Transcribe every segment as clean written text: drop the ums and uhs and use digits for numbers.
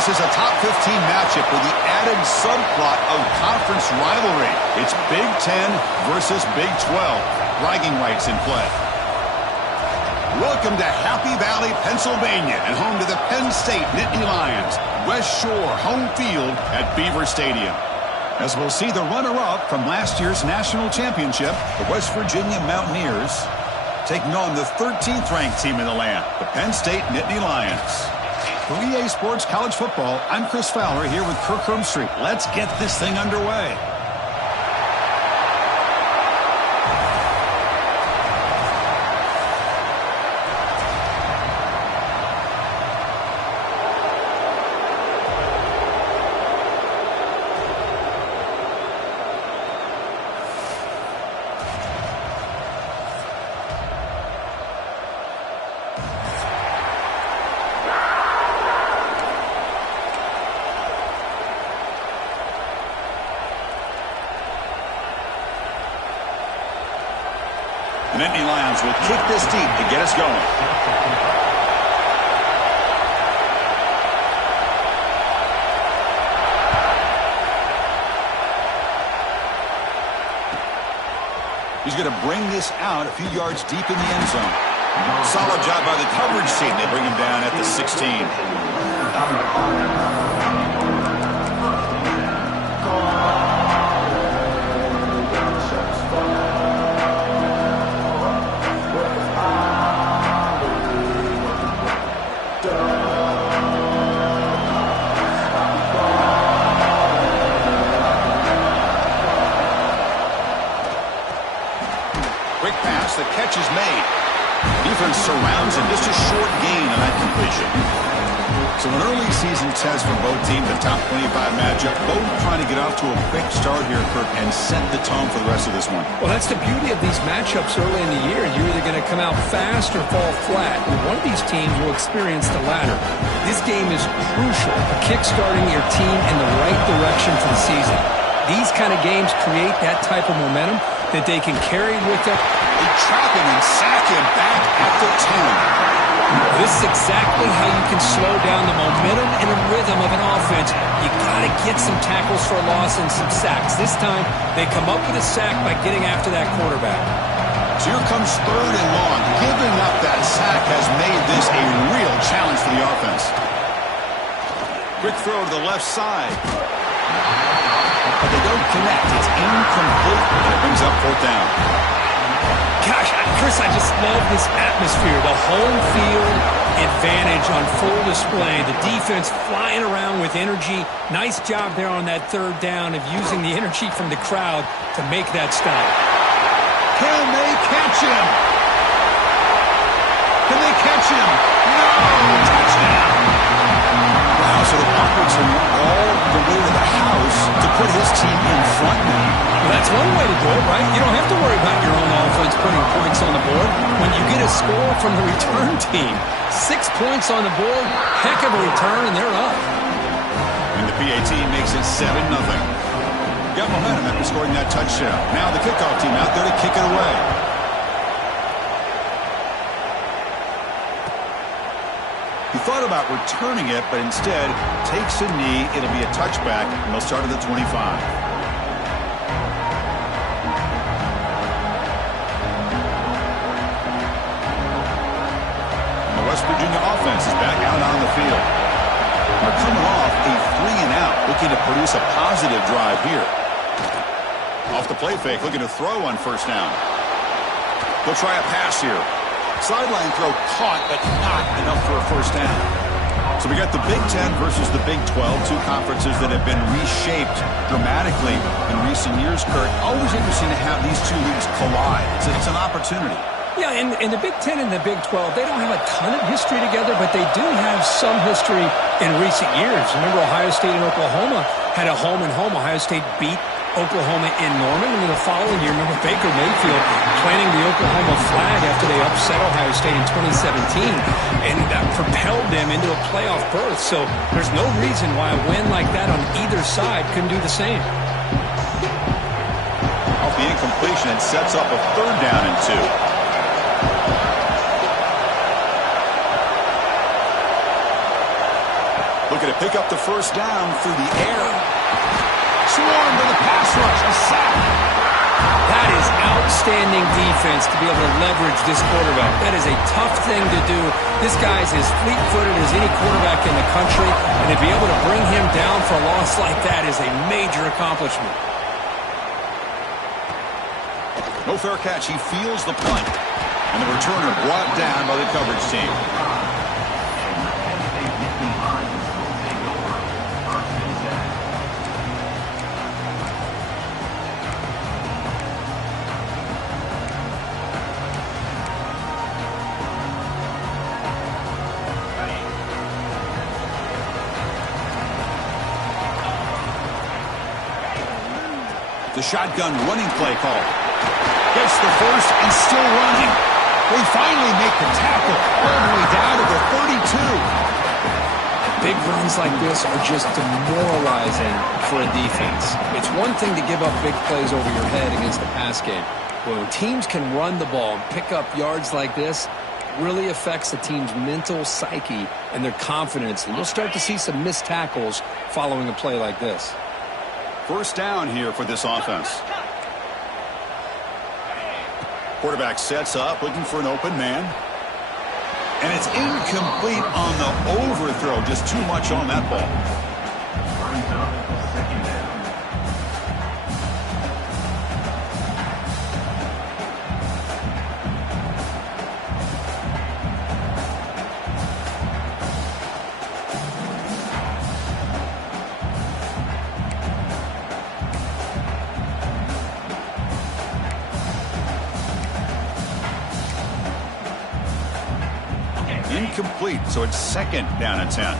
This is a top 15 matchup with the added subplot of conference rivalry. It's Big 10 versus Big 12. Bragging rights in play. Welcome to Happy Valley, Pennsylvania, and home to the Penn State Nittany Lions. West Shore home field at Beaver Stadium. As we'll see the runner-up from last year's national championship, the West Virginia Mountaineers, taking on the 13th ranked team in the land, the Penn State Nittany Lions. For EA Sports College Football, I'm Chris Fowler here with Kirk Hermstreet. Let's get this thing underway. The Nittany Lions will kick this deep to get us going. He's going to bring this out a few yards deep in the end zone. Solid job by the coverage team. They bring him down at the 16. Quick pass, the catch is made. Defense surrounds him, just a short gain on that completion. So an early season test for both teams, a top 25 matchup. Both trying to get off to a quick start here, Kirk, and set the tone for the rest of this one. Well, that's the beauty of these matchups early in the year. You're either going to come out fast or fall flat. And one of these teams will experience the latter. This game is crucial for kick-starting your team in the right direction for the season. These kind of games create that type of momentum that they can carry with them. They trap him and sack him back at the 10. This is exactly how you can slow down the momentum and the rhythm of an offense. You got to get some tackles for a loss and some sacks. This time, they come up with a sack by getting after that quarterback. So here comes 3rd and long. Giving up that sack has made this a real challenge for the offense. Quick throw to the left side. But they don't connect. It's incomplete, and it brings up 4th down. Gosh, Chris, I just love this atmosphere. The home field advantage on full display. The defense flying around with energy. Nice job there on that 3rd down of using the energy from the crowd to make that stop. Can they catch him? Can they catch him? No! Touchdown! Wow, so the Buckets are all the way to the house to put his team in front now. Well, that's one way to do it, right? You don't have to worry about your own offense putting points on the board. When you get a score from the return team, 6 points on the board, heck of a return, and they're up. And the PAT makes it 7-0. Got momentum after scoring that touchdown. Now the kickoff team out there to kick it away. He thought about returning it, but instead takes a knee. It'll be a touchback, and they'll start at the 25. The West Virginia offense is back out on the field. They're coming off a 3-and-out, looking to produce a positive drive here. Off the play fake, looking to throw on 1st down. They'll try a pass here. Sideline throw caught, but not enough for a 1st down. So we got the Big 10 versus the Big 12, two conferences that have been reshaped dramatically in recent years, Kurt. Always interesting to have these two leagues collide. It's an opportunity. Yeah, and the Big 10 and the Big 12, they don't have a ton of history together, but they do have some history in recent years. Remember, Ohio State and Oklahoma had a home-and-home. Ohio State beat Oklahoma in Norman, and then the following year, remember Baker Mayfield planting the Oklahoma flag after they upset Ohio State in 2017, and that propelled them into a playoff berth. So there's no reason why a win like that on either side couldn't do the same. Off the incompletion, it sets up a 3rd down and 2. Looking to Pick up the first down through the air. Swarmed with a pass rush. A sack. That is outstanding defense to be able to leverage this quarterback. That is a tough thing to do. This guy's as fleet-footed as any quarterback in the country, and to be able to bring him down for a loss like that is a major accomplishment. No fair catch. He feels the punt. And the returner brought down by the coverage team. The shotgun running play call. Gets the first and still running. They finally make the tackle all the way down to the 32. Big runs like this are just demoralizing for a defense. It's one thing to give up big plays over your head against the pass game. When teams can run the ball and pick up yards like this, it really affects the team's mental psyche and their confidence. And you'll start to see some missed tackles following a play like this. First down here for this offense. Quarterback sets up, looking for an open man. And it's incomplete on the overthrow. Just too much on that ball. Incomplete, so it's second down and 10.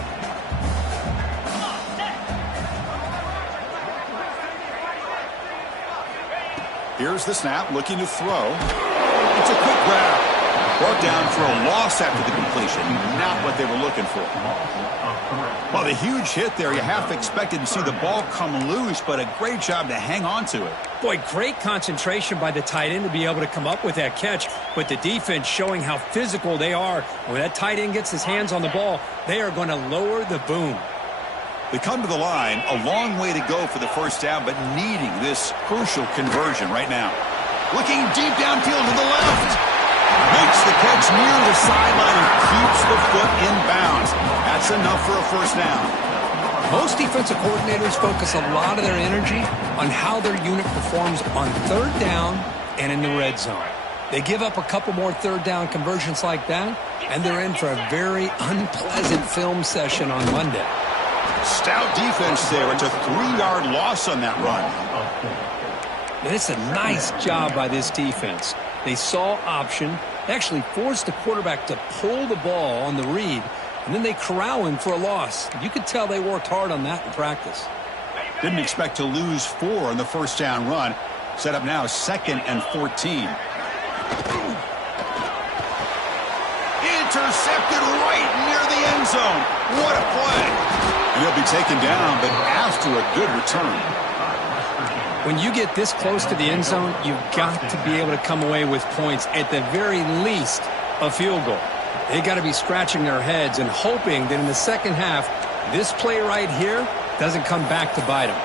Here's the snap, looking to throw. It's a quick grab. Brought down for a loss after the completion. Not what they were looking for. Well, the huge hit there, you half expected to see the ball come loose, but a great job to hang on to it. Boy, great concentration by the tight end to be able to come up with that catch, but the defense showing how physical they are. When that tight end gets his hands on the ball, they are going to lower the boom. They come to the line, a long way to go for the first down, but needing this crucial conversion right now. Looking deep downfield to the left. Makes the catch near the sideline and keeps the foot in bounds. That's enough for a first down. Most defensive coordinators focus a lot of their energy on how their unit performs on third down and in the red zone. They give up a couple more third down conversions like that, and they're in for a very unpleasant film session on Monday. Stout defense there. It's a 3-yard loss on that run. And it's a nice job by this defense. They saw option. They actually forced the quarterback to pull the ball on the read, and then they corral him for a loss. You could tell they worked hard on that in practice. Didn't expect to lose 4 on the first down run. Set up now 2nd and 14. Intercepted right near the end zone. What a play. And he'll be taken down, but after a good return. When you get this close to the end zone, you've got to be able to come away with points, at the very least, a field goal. They got to be scratching their heads and hoping that in the second half, this play right here doesn't come back to bite them.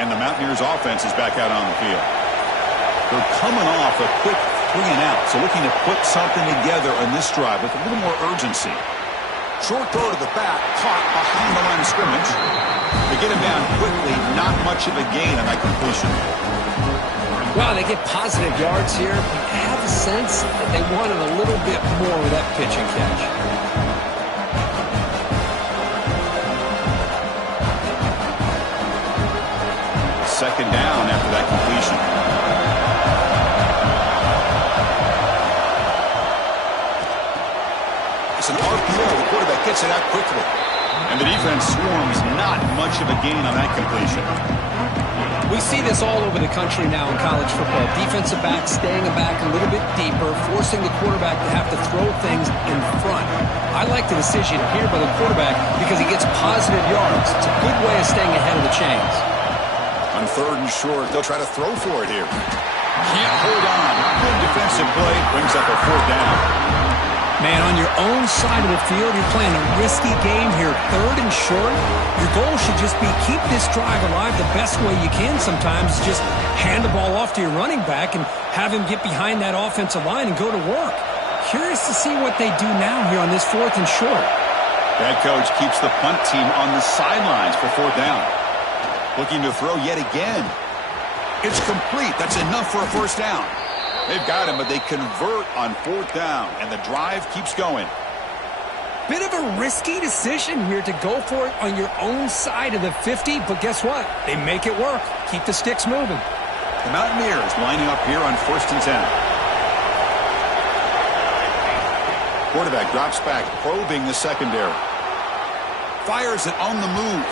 And the Mountaineers offense is back out on the field. They're coming off a quick 3-and-out, so looking to put something together on this drive with a little more urgency. Short throw to the back, caught behind the line of scrimmage. They get him down quickly, not much of a gain on that completion. Well, they get positive yards here. I have a sense that they wanted a little bit more with that pitch and catch. Second down after that completion. It's an RPO. The quarterback gets it out quickly. And the defense swarms, not much of a gain on that completion. We see this all over the country now in college football. Defensive backs staying back a little bit deeper, forcing the quarterback to have to throw things in front. I like the decision here by the quarterback because he gets positive yards. It's a good way of staying ahead of the chains. On 3rd and short, they'll try to throw for it here. Can't hold on. Good defensive play. Brings up a fourth down. Man, on your own side of the field, you're playing a risky game here. 3rd and short. Your goal should just be keep this drive alive the best way you can sometimes. Just hand the ball off to your running back and have him get behind that offensive line and go to work. Curious to see what they do now here on this 4th and short. That coach keeps the punt team on the sidelines for 4th down. Looking to throw yet again. It's complete. That's enough for a first down. They've got him, but they convert on 4th down, and the drive keeps going. Bit of a risky decision here to go for it on your own side of the 50, but guess what? They make it work. Keep the sticks moving. The Mountaineers lining up here on 1st and 10. Quarterback drops back, probing the secondary. Fires it on the move.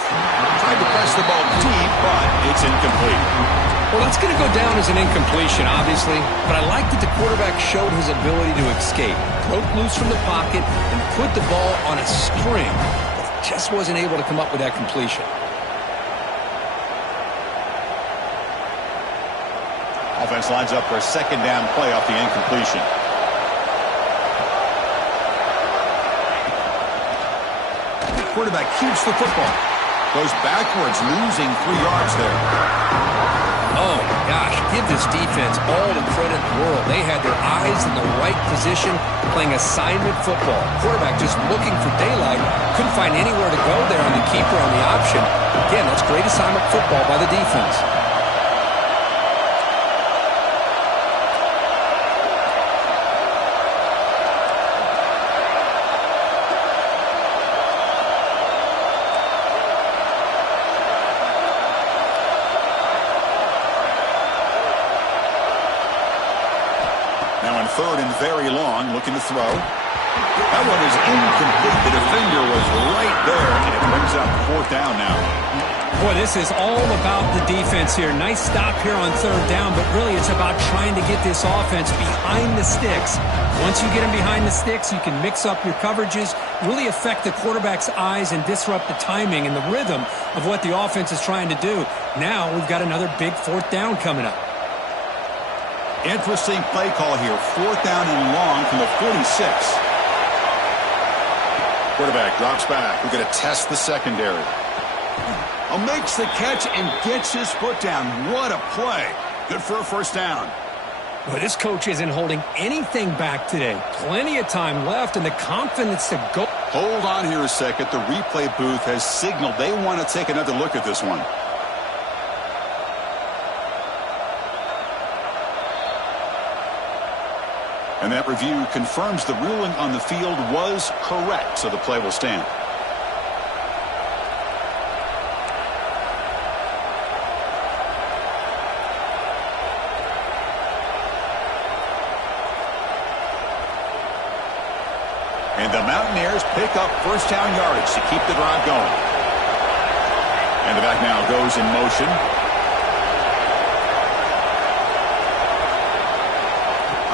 Tried to press the ball deep, but it's incomplete. Well, that's going to go down as an incompletion, obviously, but I like that the quarterback showed his ability to escape, broke loose from the pocket, and put the ball on a string, but just wasn't able to come up with that completion. Offense lines up for a 2nd down play off the incompletion. Quarterback keeps the football. Goes backwards, losing 3 yards there. Oh, my gosh, give this defense all the credit in the world. They had their eyes in the right position, playing assignment football. Quarterback just looking for daylight. Couldn't find anywhere to go there on the keeper on the option. Again, that's great assignment football by the defense. Now on 3rd and very long, looking to throw. That one is incomplete. The defender was right there, and it brings up 4th down now. Boy, this is all about the defense here. Nice stop here on 3rd down, but really it's about trying to get this offense behind the sticks. Once you get them behind the sticks, you can mix up your coverages, really affect the quarterback's eyes and disrupt the timing and the rhythm of what the offense is trying to do. Now we've got another big 4th down coming up. Interesting play call here. 4th down and long from the 46. Quarterback drops back. We're going to test the secondary. Makes the catch and gets his foot down. What a play. Good for a 1st down. Well, this coach isn't holding anything back today. Plenty of time left and the confidence to go. Hold on here a second. The replay booth has signaled they want to take another look at this one. And that review confirms the ruling on the field was correct, so the play will stand. And the Mountaineers pick up 1st down yardage to keep the drive going. And the back now goes in motion.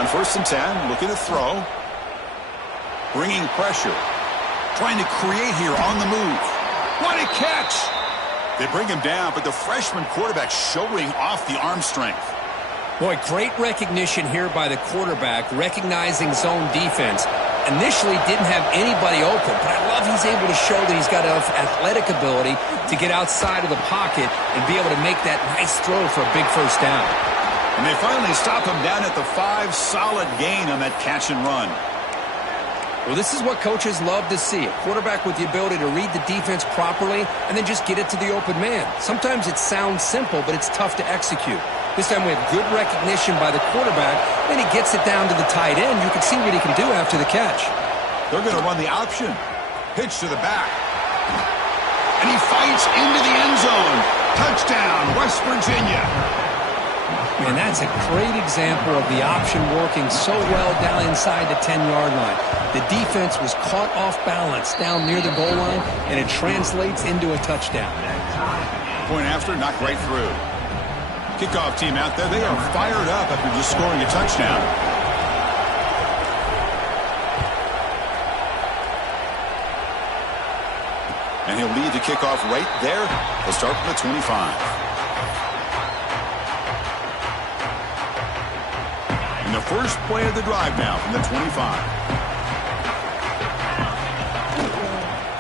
On 1st and 10, looking to throw. Bringing pressure. Trying to create here on the move. What a catch! They bring him down, but the freshman quarterback showing off the arm strength. Boy, great recognition here by the quarterback, recognizing zone defense. Initially didn't have anybody open, but I love he's able to show that he's got enough athletic ability to get outside of the pocket and be able to make that nice throw for a big 1st down. And they finally stop him down at the 5. Solid gain on that catch and run. Well, this is what coaches love to see. A quarterback with the ability to read the defense properly and then just get it to the open man. Sometimes it sounds simple, but it's tough to execute. This time we have good recognition by the quarterback. Then he gets it down to the tight end. You can see what he can do after the catch. They're going to run the option. Pitch to the back. And he fights into the end zone. Touchdown, West Virginia. Man, that's a great example of the option working so well down inside the 10-yard line. The defense was caught off balance down near the goal line, and it translates into a touchdown. Point after, knocked right through. Kickoff team out there, they are fired up after just scoring a touchdown. And he'll lead the kickoff right there. He'll start from the 25. And the first play of the drive now from the 25.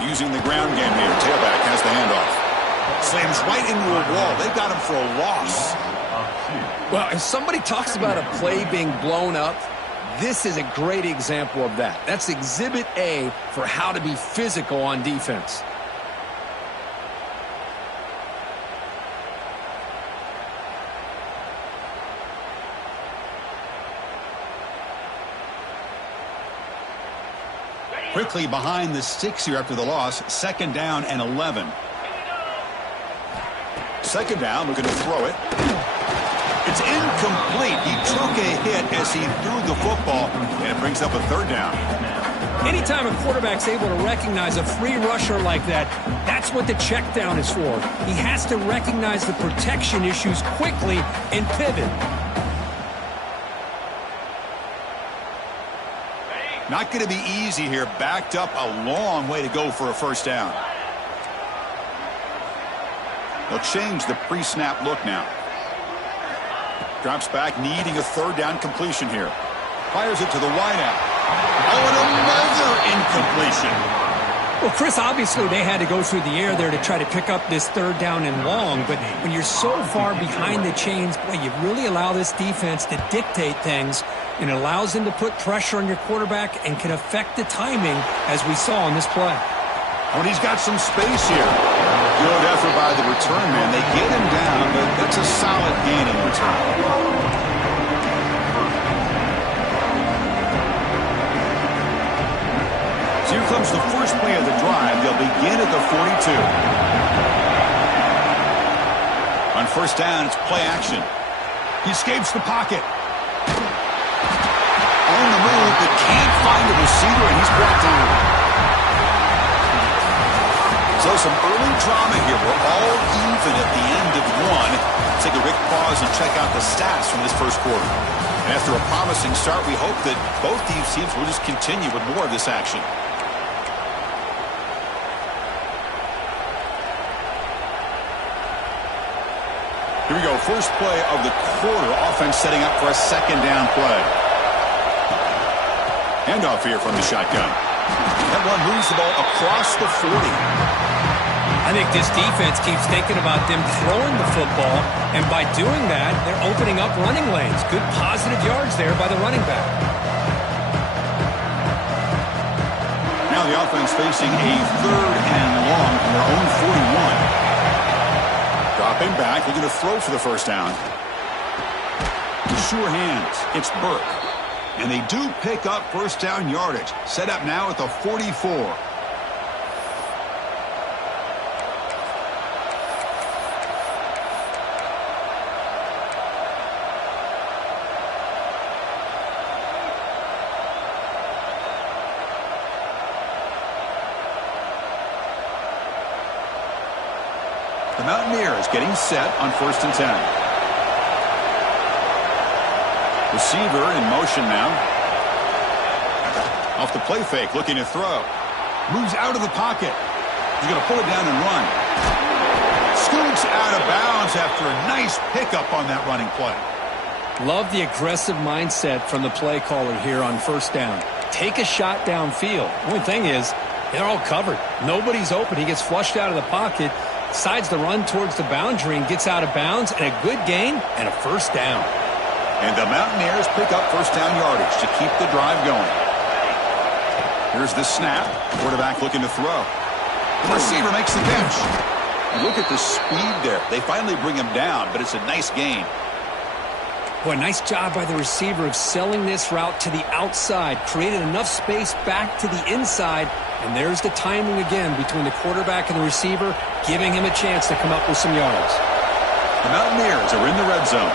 Using the ground game here. Tailback has the handoff. Slams right into a wall. They got him for a loss. Well, if somebody talks about a play being blown up, this is a great example of that. That's Exhibit A for how to be physical on defense. Quickly behind the sticks here after the loss. 2nd down and 11. 2nd down, looking to throw it. It's incomplete. He took a hit as he threw the football, and it brings up a 3rd down. Anytime a quarterback's able to recognize a free rusher like that, that's what the check down is for. He has to recognize the protection issues quickly and pivot. Not going to be easy here. Backed up a long way to go for a 1st down. They'll change the pre-snap look now. Drops back, needing a 3rd down completion here. Fires it to the wideout. Oh, and another incompletion. Well, Chris, obviously they had to go through the air there to try to pick up this 3rd down and long, but when you're so far behind the chains, boy, you really allow this defense to dictate things, and it allows them to put pressure on your quarterback and can affect the timing, as we saw in this play. When he's got some space here. Good effort by the return man. They get him down, but that's a solid gain in return. So here comes the first play of the drive. They'll begin at the 42. On 1st down, it's play action. He escapes the pocket. On the move, but can't find a receiver, and he's brought down. So some early drama here. We're all even at the end of 1. Take a quick pause and check out the stats from this first quarter. And after a promising start, we hope that both these teams will just continue with more of this action. Here we go. First play of the quarter. Offense setting up for a 2nd down play. Handoff here from the shotgun. That one moves the ball across the 40. I think this defense keeps thinking about them throwing the football, and by doing that, they're opening up running lanes. Good positive yards there by the running back. Now the offense facing a 3rd and long from their own 41. Dropping back, looking to throw for the 1st down. With sure hands, it's Burke. And they do pick up 1st down yardage. Set up now at the 44. The Mountaineers getting set on 1st and 10. Receiver in motion now. Off the play fake, looking to throw. Moves out of the pocket. He's going to pull it down and run. Scoots out of bounds after a nice pickup on that running play. Love the aggressive mindset from the play caller here on 1st down. Take a shot downfield. The only thing is, they're all covered. Nobody's open. He gets flushed out of the pocket, decides to run towards the boundary and gets out of bounds, and a good gain and a 1st down. And the Mountaineers pick up 1st down yardage to keep the drive going. Here's the snap. Quarterback looking to throw. The receiver makes the catch. Look at the speed there. They finally bring him down, but it's a nice gain. Boy, nice job by the receiver of selling this route to the outside. Created enough space back to the inside. And there's the timing again between the quarterback and the receiver, giving him a chance to come up with some yards. The Mountaineers are in the red zone.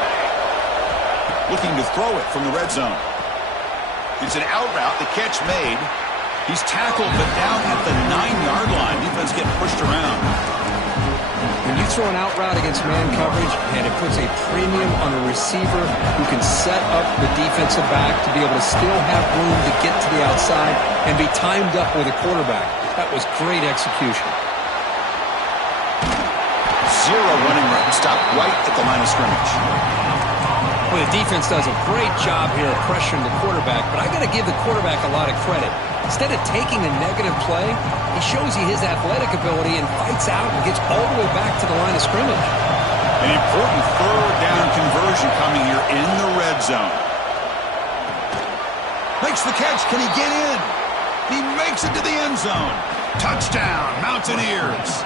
Looking to throw it from the red zone. It's an out route. The catch made. He's tackled, but down at the 9-yard line. Defense getting pushed around. When you throw an out route against man coverage, and it puts a premium on a receiver who can set up the defensive back to be able to still have room to get to the outside and be timed up with a quarterback. That was great execution. Zero running room. Stopped right at the line of scrimmage. Well, the defense does a great job here of pressuring the quarterback, but I got to give the quarterback a lot of credit. Instead of taking a negative play, he shows you his athletic ability and fights out and gets all the way back to the line of scrimmage. An important third down conversion coming here in the red zone. Makes the catch. Can he get in? He makes it to the end zone. Touchdown, Mountaineers.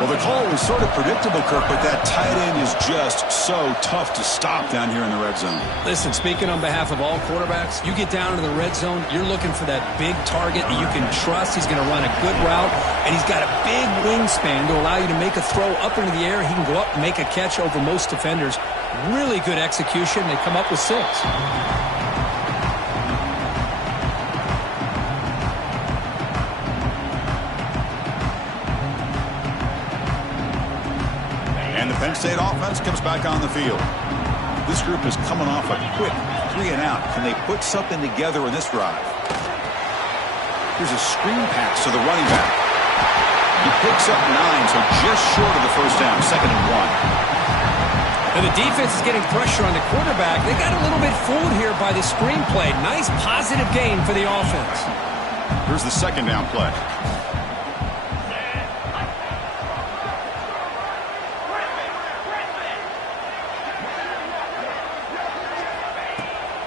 Well, the call was sort of predictable, Kirk, but that tight end is just so tough to stop down here in the red zone. Listen, speaking on behalf of all quarterbacks, you get down to the red zone, you're looking for that big target that you can trust. He's going to run a good route, and he's got a big wingspan to allow you to make a throw up into the air. He can go up and make a catch over most defenders. Really good execution. They come up with 6. And the Penn State offense comes back on the field. This group is coming off a quick 3 and out. Can they put something together in this drive? Here's a screen pass to the running back. He picks up 9, so just short of the first down, 2nd and 1. And the defense is getting pressure on the quarterback. They got a little bit fooled here by the screenplay. Nice positive gain for the offense. Here's the 2nd down play.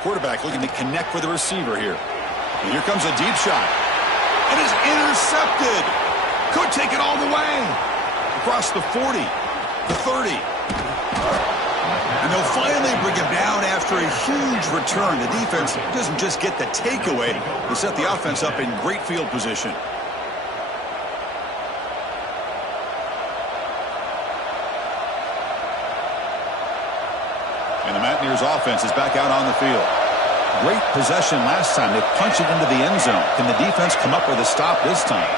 Quarterback looking to connect with the receiver here. And here comes a deep shot. It is intercepted. Could take it all the way. Across the 40, the 30. And they'll finally bring him down after a huge return. The defense doesn't just get the takeaway. They set the offense up in great field position. And the Mountaineers offense is back out on the field. Great possession last time. They punched it into the end zone. Can the defense come up with a stop this time?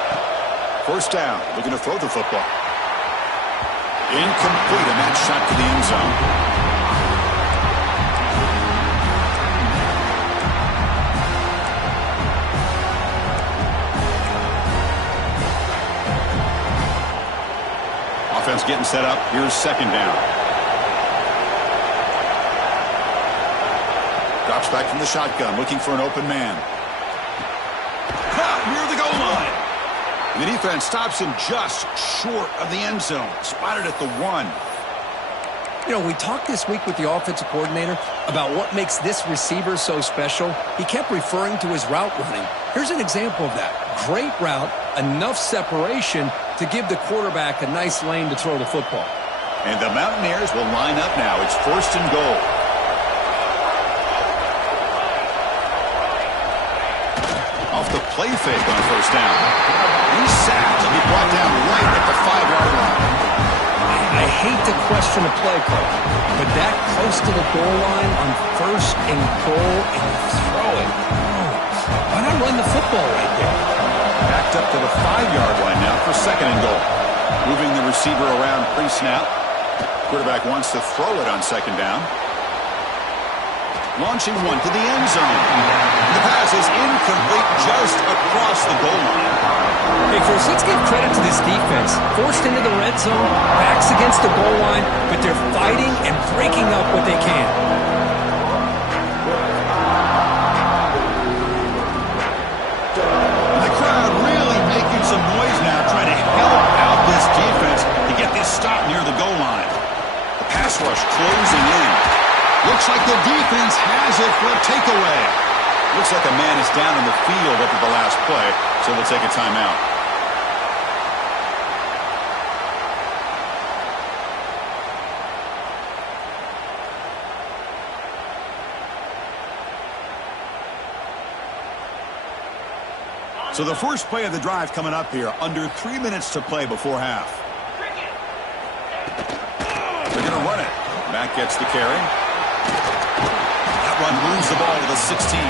First down, looking to throw the football. Incomplete, and that shot to the end zone. Offense getting set up. Here's 2nd down. Drops back from the shotgun, looking for an open man. Caught near the goal line. The defense stops him just short of the end zone. Spotted at the 1. You know, we talked this week with the offensive coordinator about what makes this receiver so special. He kept referring to his route running. Here's an example of that. Great route, enough separation to give the quarterback a nice lane to throw the football. And the Mountaineers will line up now. It's 1st and goal. Off the play fake on 1st down. He's sacked. He'll be brought down right at the 5-yard line. I hate to question a play call, but that close to the goal line on 1st and goal and throw it. Why not run the football right there? Backed up to the 5-yard line now for 2nd and goal. Moving the receiver around pre-snap. Quarterback wants to throw it on 2nd down. Launching one to the end zone. The pass is incomplete just across the goal line. Hey, Chris, let's give credit to this defense. Forced into the red zone, backs against the goal line, but they're fighting and breaking up what they can. And the crowd really making some noise now, trying to help out this defense to get this stop near the goal line. The pass rush closing in. Looks like the defense has it for a takeaway. Looks like a man is down in the field after the last play, so they'll take a timeout. So the first play of the drive coming up here, under 3 minutes to play before half. They're going to run it. Matt gets the carry. That run moves the ball to the 16.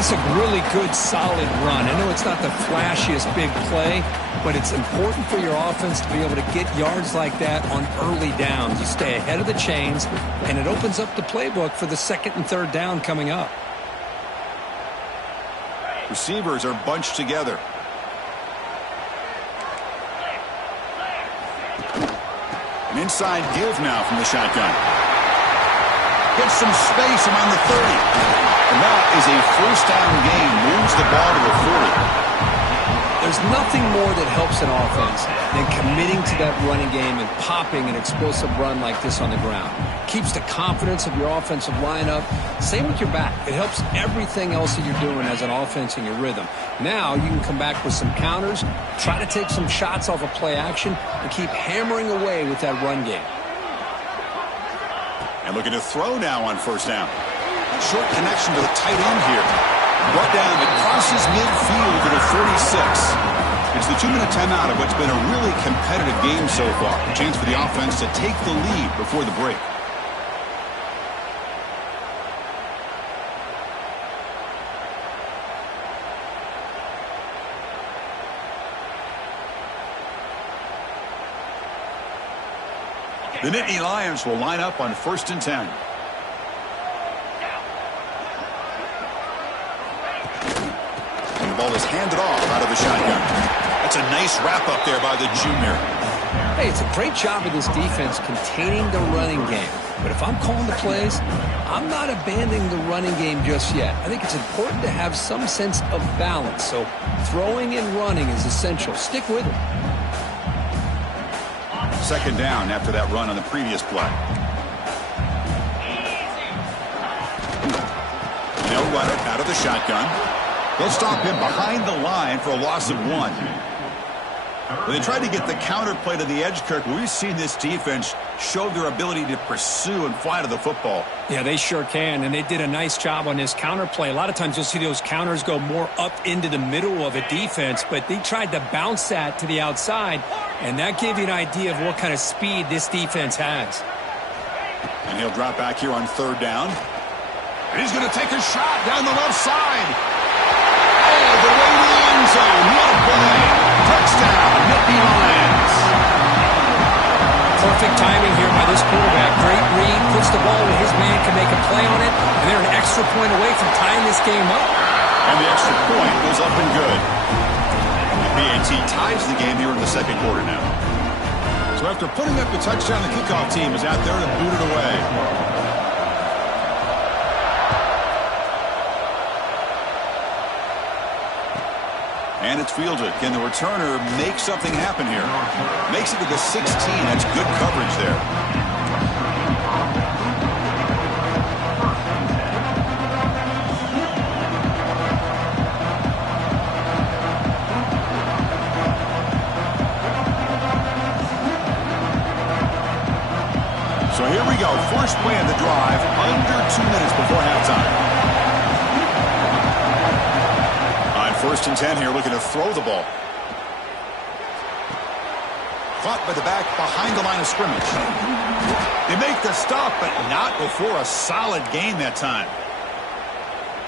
It's a really good, solid run. I know it's not the flashiest big play, but it's important for your offense to be able to get yards like that on early downs. You stay ahead of the chains, and it opens up the playbook for the 2nd and 3rd down coming up. Receivers are bunched together. An inside give now from the shotgun. Gets some space around the 30. And that is a first down gain. Moves the ball to the 40. There's nothing more that helps an offense than committing to that running game and popping an explosive run like this on the ground. Keeps the confidence of your offensive lineup. Same with your back. It helps everything else that you're doing as an offense in your rhythm. Now you can come back with some counters, try to take some shots off of play action, and keep hammering away with that run game. And looking to throw now on first down. Short connection to the tight end here. Brought down, it crosses midfield to the 46. It's the 2-minute timeout of what's been a really competitive game so far. A chance for the offense to take the lead before the break. The Nittany Lions will line up on 1st and 10. The ball is handed off out of the shotgun. That's a nice wrap-up there by the junior. Hey, it's a great job of this defense containing the running game. But if I'm calling the plays, I'm not abandoning the running game just yet. I think it's important to have some sense of balance. So throwing and running is essential. Stick with it. Second down after that run on the previous play. No runner out of the shotgun. They'll stop him behind the line for a loss of 1. When they tried to get the counter play to the edge, Kirk, we've seen this defense show their ability to pursue and fly to the football. Yeah, they sure can, and they did a nice job on this counter play. A lot of times you'll see those counters go more up into the middle of a defense, but they tried to bounce that to the outside, and that gave you an idea of what kind of speed this defense has. And he'll drop back here on 3rd down. And he's going to take a shot down the left side. Oh, the way to the end zone. What a play. Touchdown, Nittany Lions. Perfect timing here by this quarterback. Great read, puts the ball where his man can make a play on it, and they're an extra point away from tying this game up. And the extra point goes up and good. The PAT ties the game here in the second quarter now. So after putting up the touchdown, the kickoff team is out there to boot it away. And it's fielded. Can the returner make something happen here? Makes it to the 16. That's good coverage there. So here we go. First play of the drive. Under 2 minutes before halftime. 1st and 10 here, looking to throw the ball. Caught by the back behind the line of scrimmage. They make the stop, but not before a solid gain that time.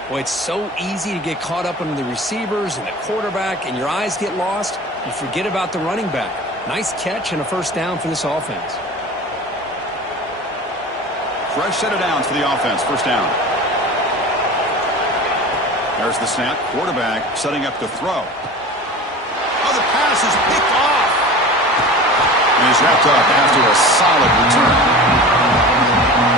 Boy, it's so easy to get caught up on the receivers and the quarterback, and your eyes get lost. You forget about the running back. Nice catch and a first down for this offense. Fresh set of downs for the offense. First down. There's the snap. Quarterback setting up to throw. Oh, the pass is picked off. And he's wrapped up after a solid return.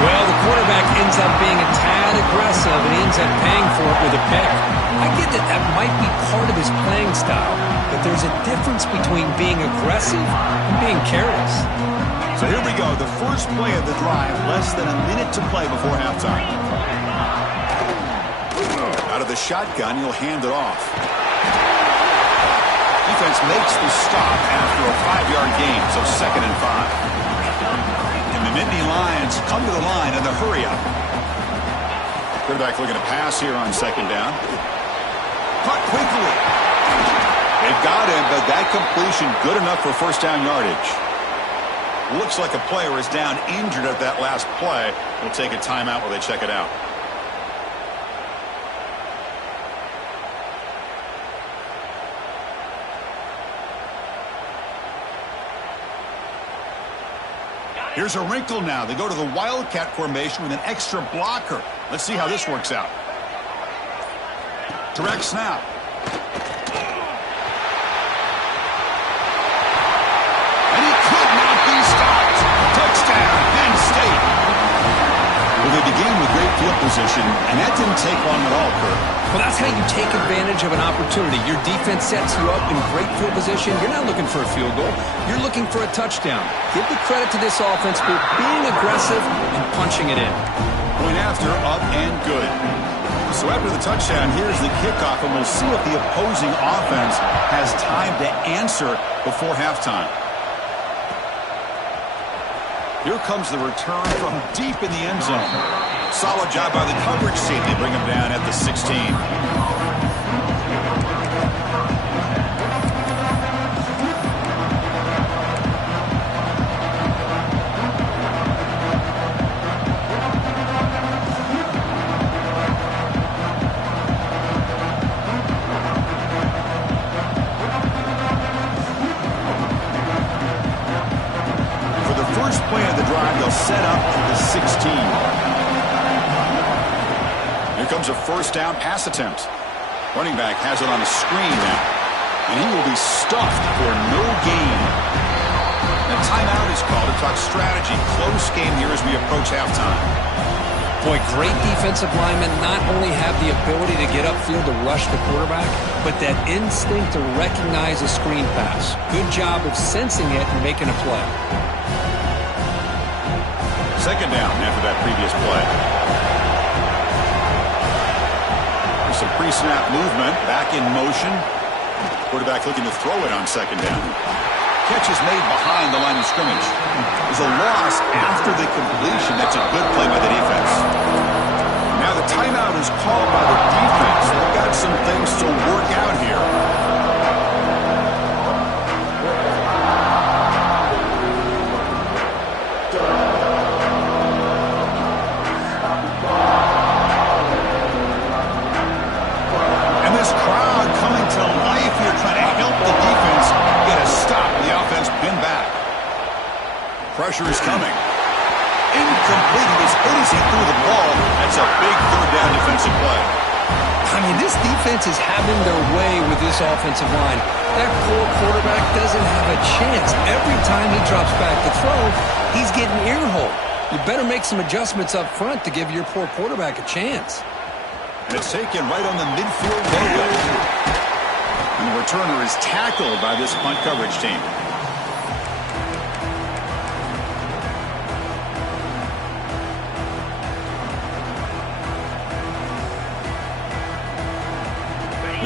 Well, the quarterback ends up being a tad aggressive, and he ends up paying for it with a pick. I get that that might be part of his playing style, but there's a difference between being aggressive and being careless. So here we go. The first play of the drive. Less than a minute to play before halftime. Out of the shotgun, he'll hand it off. Defense makes the stop after a 5-yard gain, so 2nd and 5. And the Nittany Lions come to the line in the hurry-up. Quarterback looking to pass here on 2nd down. Caught quickly. They've got him, but that completion good enough for first down yardage. Looks like a player is down injured at that last play. We'll take a timeout while they check it out. Here's a wrinkle now. They go to the Wildcat formation with an extra blocker. Let's see how this works out. Direct snap. And he could not be stopped. Touchdown, Penn State. Well, they begin position, and that didn't take long at all, Kurt. Well, that's how you take advantage of an opportunity. Your defense sets you up in great field position. You're not looking for a field goal. You're looking for a touchdown. Give the credit to this offense for being aggressive and punching it in. Point after, up and good. So after the touchdown, here's the kickoff, and we'll see if the opposing offense has time to answer before halftime. Here comes the return from deep in the end zone. Solid job by the coverage team. They bring him down at the 16. Set up at the 16. Here comes a first down pass attempt. Running back has it on the screen now, and he will be stuffed for no gain. A timeout is called to talk strategy. Close game here as we approach halftime. Boy, great defensive linemen not only have the ability to get upfield to rush the quarterback, but that instinct to recognize a screen pass. Good job of sensing it and making a play. Second down after that previous play. There's some pre-snap movement. Back in motion. Quarterback looking to throw it on second down. Catch is made behind the line of scrimmage. There's a loss after the completion. That's a good play by the defense. Now the timeout is called by the defense. They've got some things to work out here. Pressure is coming. Incomplete. As good as he threw the ball, that's a big third down defensive play. I mean, this defense is having their way with this offensive line. That poor quarterback doesn't have a chance. Every time he drops back to throw, he's getting ear-hole. You better make some adjustments up front to give your poor quarterback a chance. And it's taken right on the midfield logo. And the returner is tackled by this punt coverage team.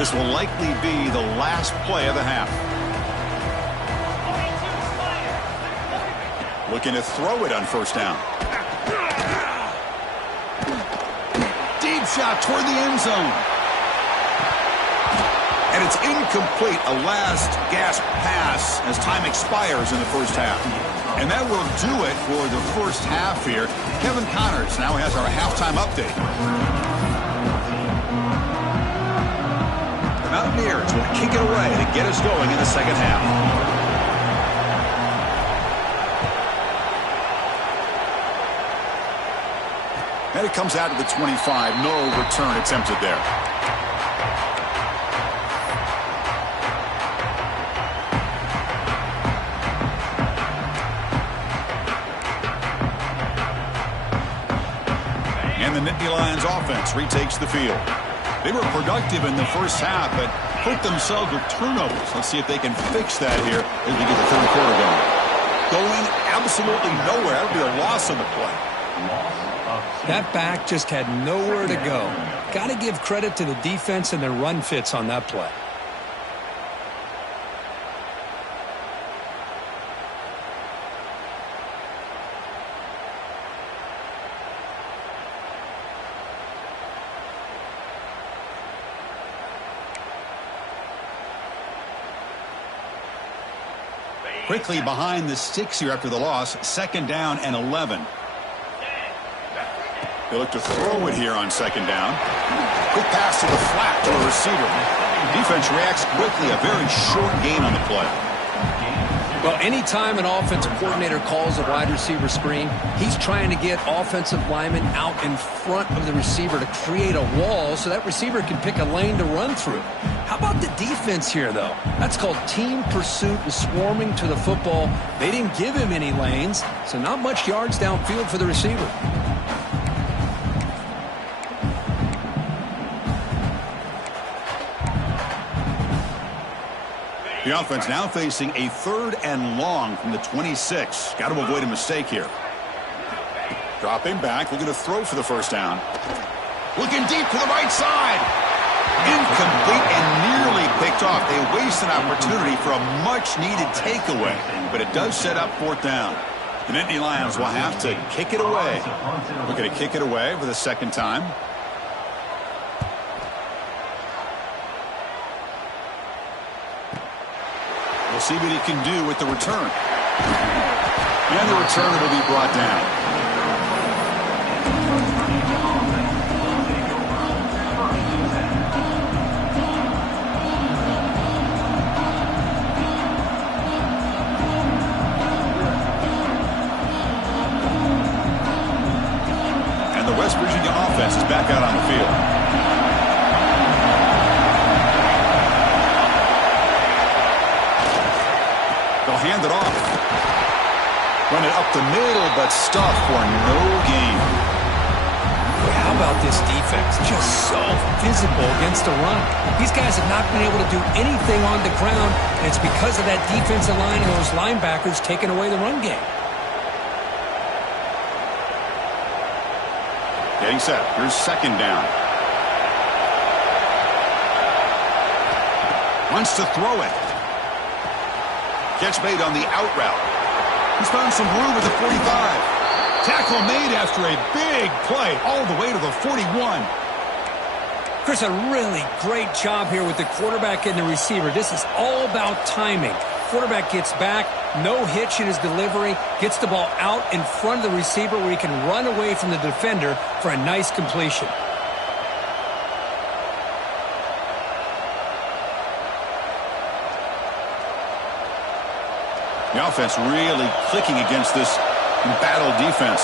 This will likely be the last play of the half. Looking to throw it on first down. Deep shot toward the end zone. And it's incomplete. A last gasp pass as time expires in the first half. And that will do it for the first half here. Kevin Connors now has our halftime update. Neers will kick it away to get us going in the second half. And it comes out to the 25. No return attempted there. And the Nittany Lions offense retakes the field. They were productive in the first half, but hurt themselves with turnovers. Let's see if they can fix that here as we get the third quarter going. Going absolutely nowhere. That would be a loss on the play. That back just had nowhere to go. Got to give credit to the defense and their run fits on that play. Quickly behind the sticks here after the loss. Second down and 11. They look to throw it here on second down. Quick pass to the flat to a receiver. Defense reacts quickly. A very short gain on the play. Well, anytime an offensive coordinator calls a wide receiver screen, he's trying to get offensive linemen out in front of the receiver to create a wall so that receiver can pick a lane to run through. How about the defense here, though? That's called team pursuit and swarming to the football. They didn't give him any lanes, so not much yards downfield for the receiver. The offense now facing a 3rd and long from the 26. Got to avoid a mistake here. Dropping back, looking to throw for the first down. Looking deep to the right side. Incomplete and nearly picked off. They waste an opportunity for a much-needed takeaway, but it does set up 4th down. The Nittany Lions will have to kick it away. Looking to kick it away for the 2nd time. We'll see what he can do with the return. And the return will be brought down. And the West Virginia offense is back out on the field. Hand it off. Run it up the middle, but stuffed for no gain. How about this defense? Just so physical against the run. These guys have not been able to do anything on the ground, and it's because of that defensive line and those linebackers taking away the run game. Getting set. Here's 2nd down. Wants to throw it. Catch made on the out route. He's found some room at the 45. Tackle made after a big play all the way to the 41. Chris, a really great job here with the quarterback and the receiver. This is all about timing. Quarterback gets back, no hitch in his delivery, gets the ball out in front of the receiver where he can run away from the defender for a nice completion. The offense really clicking against this embattled defense.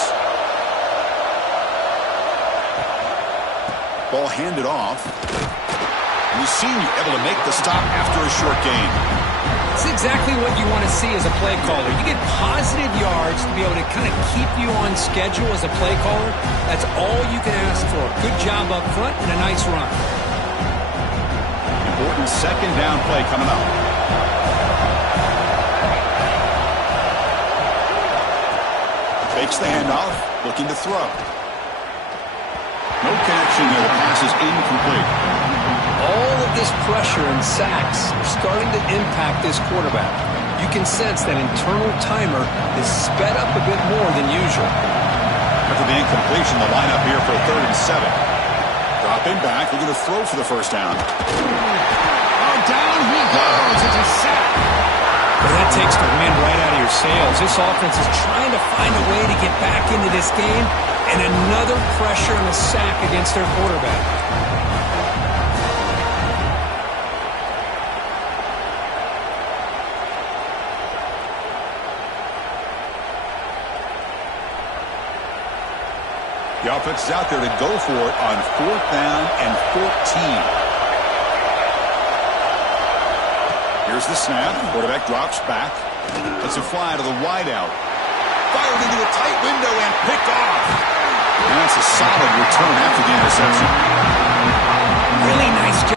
Ball handed off. And the senior able to make the stop after a short gain. It's exactly what you want to see as a play caller. You get positive yards to be able to kind of keep you on schedule as a play caller. That's all you can ask for. Good job up front and a nice run. Important 2nd down play coming up. Fakes the handoff, looking to throw. No connection there. The pass is incomplete. All of this pressure and sacks are starting to impact this quarterback. You can sense that internal timer is sped up a bit more than usual. After the incompletion, the lineup here for a 3rd and 7. Dropping back, looking to throw for the first down. Oh, down he goes. It's a sack. Well, that takes the wind right out of your sails. This offense is trying to find a way to get back into this game, and another pressure and a sack against their quarterback. The offense is out there to go for it on 4th down and 14. Here's the snap. Quarterback drops back. Lets it fly to the wideout. Fired into a tight window and picked off. And that's a solid return after the interception. Really nice job.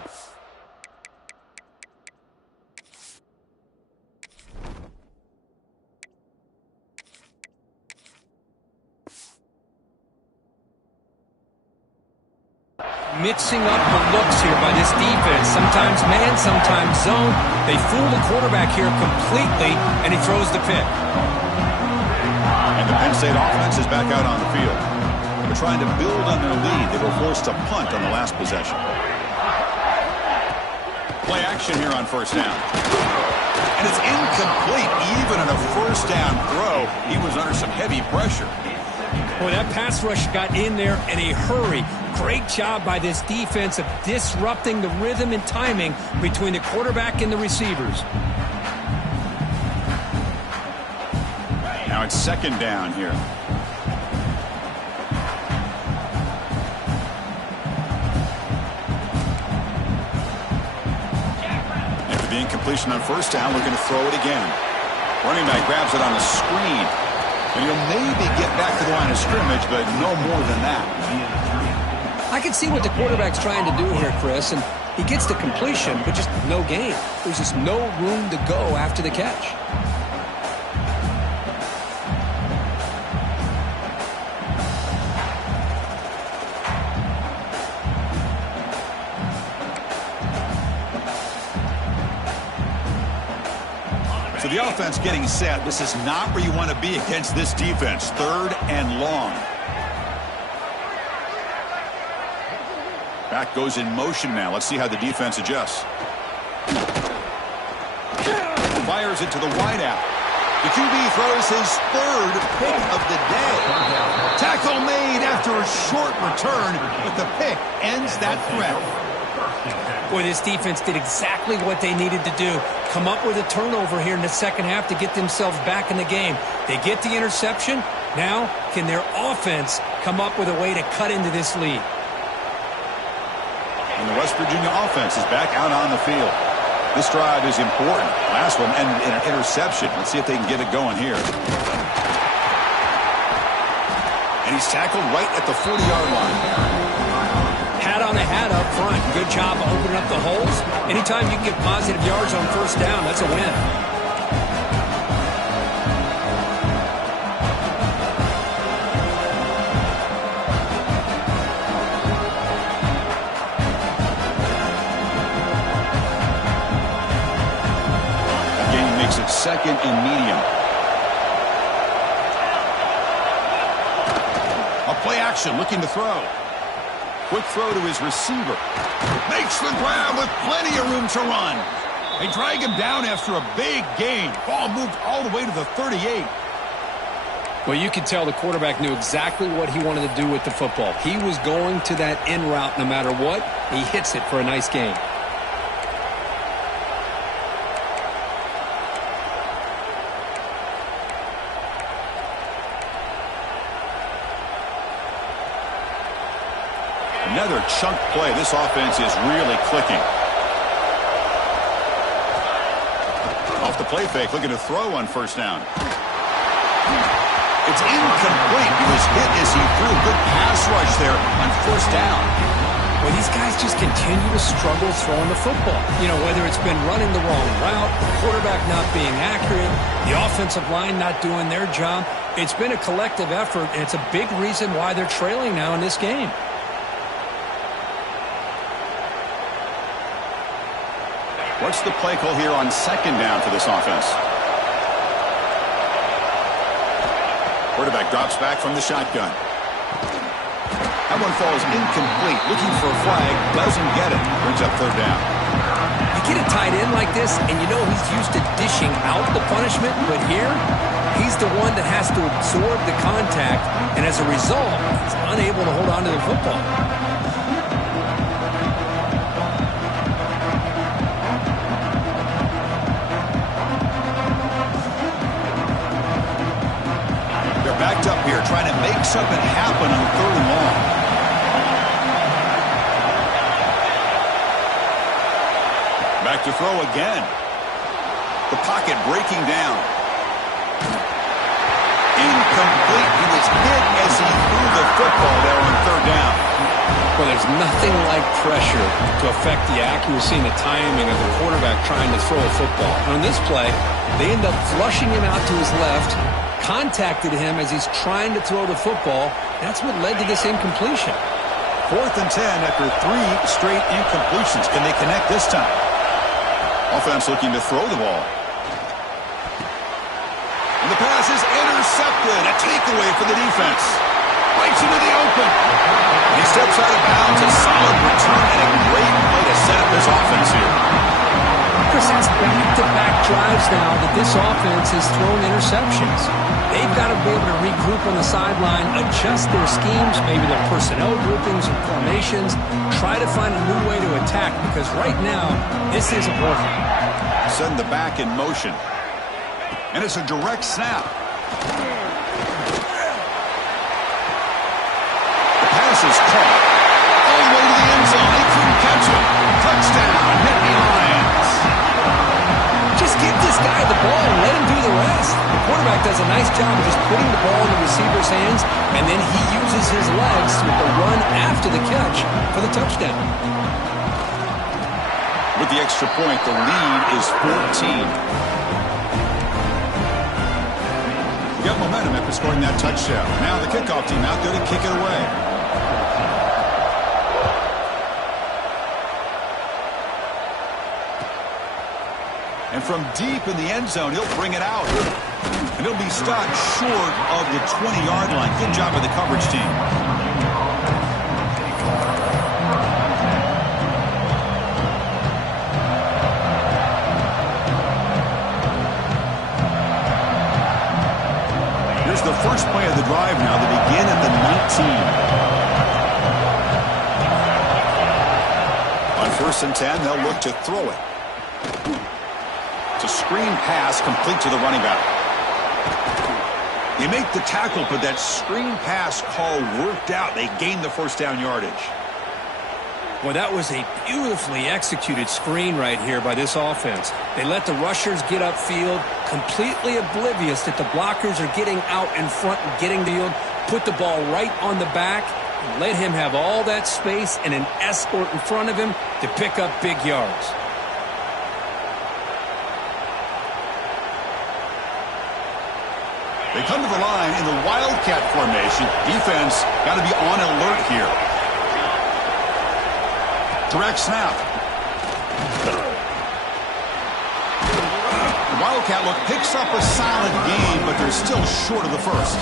Mixing up the looks here by this defense. Sometimes man, sometimes zone. They fool the quarterback here completely, and he throws the pick. And the Penn State offense is back out on the field. They're trying to build on their lead. They were forced to punt on the last possession. Play action here on 1st down. And it's incomplete. Even on a 1st down throw, he was under some heavy pressure. Boy, that pass rush got in there in a hurry. Great job by this defense of disrupting the rhythm and timing between the quarterback and the receivers. Now it's 2nd down here. After the incompletion on 1st down, looking to throw it again. Running back grabs it on a screen. And he'll maybe get back to the line of scrimmage, but no more than that. I can see what the quarterback's trying to do here, Chris, and he gets the completion, but just no gain. There's just no room to go after the catch. So the offense getting set. This is not where you want to be against this defense. 3rd and long. Back goes in motion now. Let's see how the defense adjusts. Fires it to the wideout. The QB throws his 3rd pick of the day. Tackle made after a short return, but the pick ends that threat. Boy, this defense did exactly what they needed to do. Come up with a turnover here in the second half to get themselves back in the game. They get the interception. Now, can their offense come up with a way to cut into this lead? And the West Virginia offense is back out on the field. This drive is important. Last one ended in an interception. Let's see if they can get it going here. And he's tackled right at the 40-yard line. Hat on a hat up front. Good job of opening up the holes. Anytime you can get positive yards on first down, that's a win. That game makes it 2nd and medium. A play action looking to throw. Quick throw to his receiver. Makes the grab with plenty of room to run. They drag him down after a big gain. Ball moved all the way to the 38. Well, you could tell the quarterback knew exactly what he wanted to do with the football. He was going to that in route no matter what. He hits it for a nice gain. Another chunk play. This offense is really clicking. Off the play fake, looking to throw on first down. It's incomplete. He was hit as he threw. Good pass rush there on first down. Well, these guys just continue to struggle throwing the football. You know, whether it's been running the wrong route, the quarterback not being accurate, the offensive line not doing their job. It's been a collective effort, and it's a big reason why they're trailing now in this game. What's the play call here on second down for this offense? Quarterback drops back from the shotgun. That one falls incomplete. Looking for a flag. Doesn't get it. Brings up 3rd down. You get a tight end like this, and you know he's used to dishing out the punishment, but here, he's the one that has to absorb the contact, and as a result, he's unable to hold on to the football. Backed up here, trying to make something happen on 3rd and long. Back to throw again. The pocket breaking down. Incomplete. He was hit as he threw the football there on 3rd down. Well, there's nothing like pressure to affect the accuracy and the timing of the quarterback trying to throw a football. On this play, they end up flushing him out to his left, contacted him as he's trying to throw the football. That's what led to this incompletion. 4th and 10 after 3 straight incompletions. Can they connect this time? Offense looking to throw the ball. And the pass is intercepted. A takeaway for the defense. Bites into the open. He steps out of bounds. A solid return and a great way to set up this offense here. Chris, that's back-to-back drives now that this offense has thrown interceptions. They've got to be able to regroup on the sideline, adjust their schemes, maybe their personnel groupings and formations, try to find a new way to attack, because right now, this isn't working. Send the back in motion. And it's a direct snap. The pass is caught. All the way to the end zone. They couldn't catch him. Touchdown, Nittany Lions. Just give this guy the ball and let him do the rest. The quarterback does a nice job of just putting the ball in the receiver's hands, and then he uses his legs with the run after the catch for the touchdown. With the extra point, the lead is 14. You got momentum after scoring that touchdown. Now the kickoff team out there to kick it away. And from deep in the end zone, he'll bring it out. And he'll be stopped short of the 20-yard line. Good job by the coverage team. Here's the first play of the drive now. They begin at the 19. On 1st and 10, they'll look to throw it. It's a screen pass complete to the running back. They make the tackle, but that screen pass call worked out. They gained the first down yardage. Well, that was a beautifully executed screen right here by this offense. They let the rushers get upfield, completely oblivious that the blockers are getting out in front and getting the field, put the ball right on the back, and let him have all that space and an escort in front of him to pick up big yards. They come to the line in the Wildcat formation. Defense got to be on alert here. Direct snap. The Wildcat look picks up a solid gain, but they're still short of the first.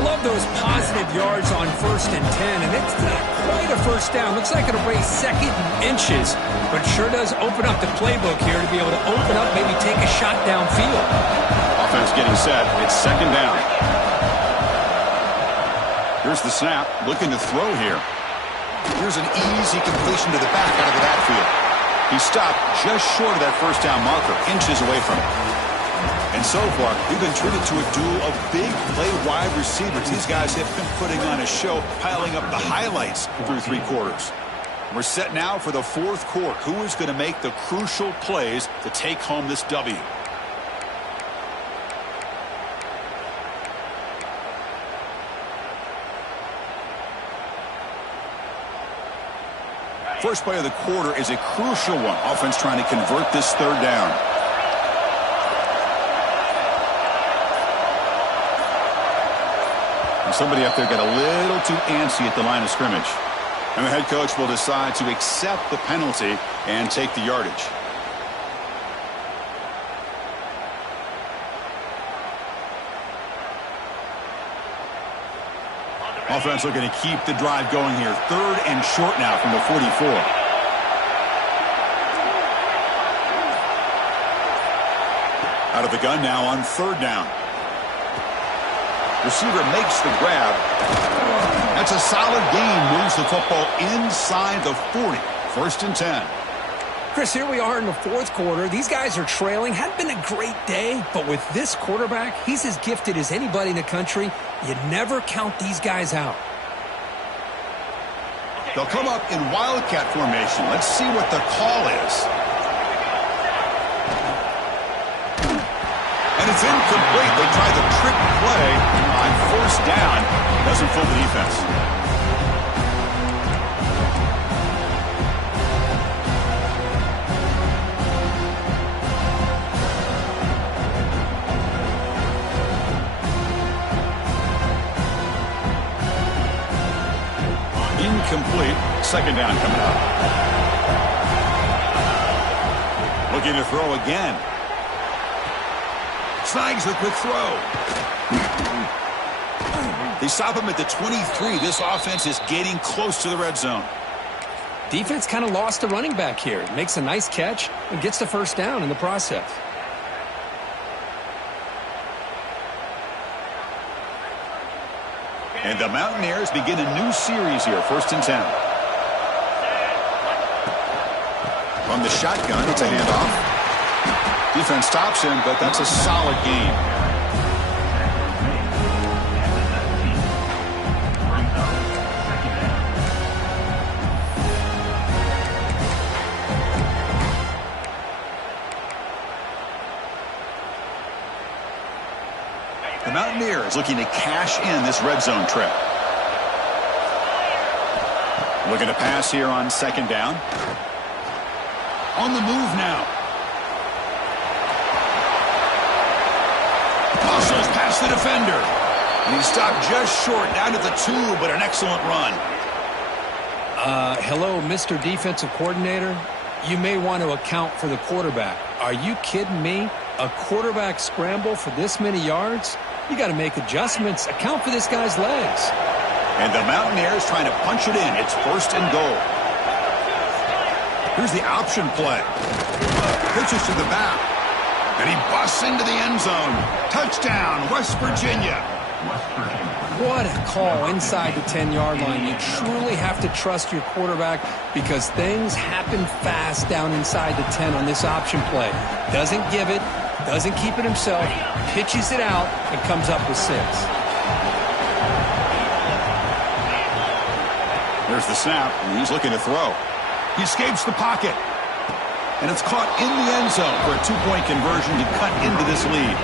Love those positive yards on 1st and 10, and it's not quite a first down. Looks like it'll raise 2nd and inches, but sure does open up the playbook here to be able to open up, maybe take a shot downfield. Offense getting set. It's 2nd down. Here's the snap. Looking to throw here. Here's an easy completion to the back out of the backfield. He stopped just short of that first down marker, inches away from it. And so far, we've been treated to a duel of big play wide receivers. These guys have been putting on a show, piling up the highlights through 3 quarters. We're set now for the 4th quarter. Who is going to make the crucial plays to take home this W? First play of the quarter is a crucial one. Offense trying to convert this 3rd down. And somebody up there got a little too antsy at the line of scrimmage. And the head coach will decide to accept the penalty and take the yardage. Offense looking to keep the drive going here. 3rd and short now from the 44. Out of the gun now on 3rd down. Receiver makes the grab. That's a solid gain. Moves the football inside the 40. 1st and 10. Chris, here we are in the 4th quarter. These guys are trailing. Hadn't been a great day, but with this quarterback, he's as gifted as anybody in the country. You never count these guys out. They'll come up in Wildcat formation. Let's see what the call is. And it's incomplete. They try the trick play on 1st down. Doesn't fool the defense. Incomplete. 2nd down coming up. Looking to throw again. Snags the quick throw. They stop him at the 23. This offense is getting close to the red zone. Defense kind of lost the running back here. Makes a nice catch and gets the 1st down in the process. And the Mountaineers begin a new series here. 1st and 10. From the shotgun, it's a handoff. Defense stops him, but that's a solid gain. Lions looking to cash in this red zone trip. Looking to pass here on second down. On the move now. Muscles past the defender. And he stopped just short, down to the 2, but an excellent run. Hello, Mr. Defensive Coordinator. You may want to account for the quarterback. Are you kidding me? A quarterback scramble for this many yards? You got to make adjustments. Account for this guy's legs. And the Mountaineers trying to punch it in. It's 1st and goal. Here's the option play. Pitches to the back. And he busts into the end zone. Touchdown, West Virginia. What a call inside the 10-yard line. You truly have to trust your quarterback because things happen fast down inside the 10 on this option play. Doesn't give it, doesn't keep it himself, pitches it out, and comes up with 6. There's the snap, and he's looking to throw. He escapes the pocket. And it's caught in the end zone for a 2-point conversion to cut into this lead.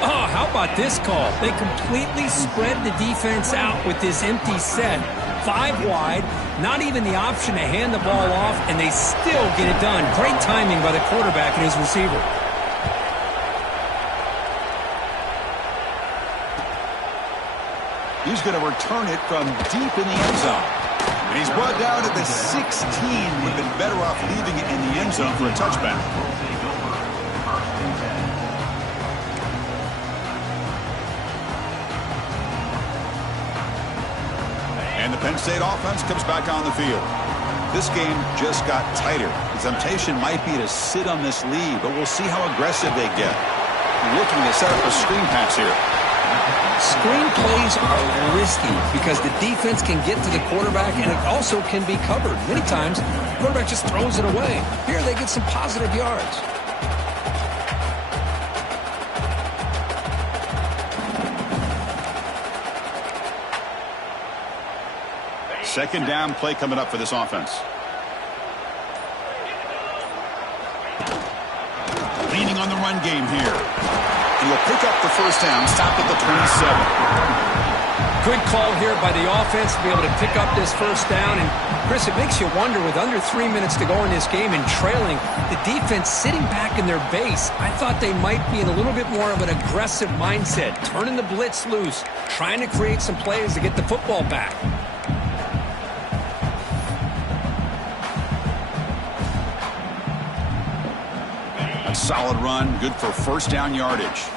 Oh, how about this call? They completely spread the defense out with this empty set. 5 wide, not even the option to hand the ball off, and they still get it done. Great timing by the quarterback and his receiver. He's going to return it from deep in the end zone. And he's brought down at the 16. Would have been better off leaving it in the end zone for a touchback. And the Penn State offense comes back on the field. This game just got tighter. The temptation might be to sit on this lead, but we'll see how aggressive they get. Looking to set up a screen pass here. Screen plays are risky because the defense can get to the quarterback and it also can be covered. Many times, the quarterback just throws it away. Here they get some positive yards. Second down play coming up for this offense. Leaning on the run game here. And he'll pick up the first down, stop at the 27. Good call here by the offense to be able to pick up this first down. And, Chris, it makes you wonder with under 3 minutes to go in this game and trailing, the defense sitting back in their base. I thought they might be in a little bit more of an aggressive mindset, turning the blitz loose, trying to create some plays to get the football back. A solid run, good for first down yardage.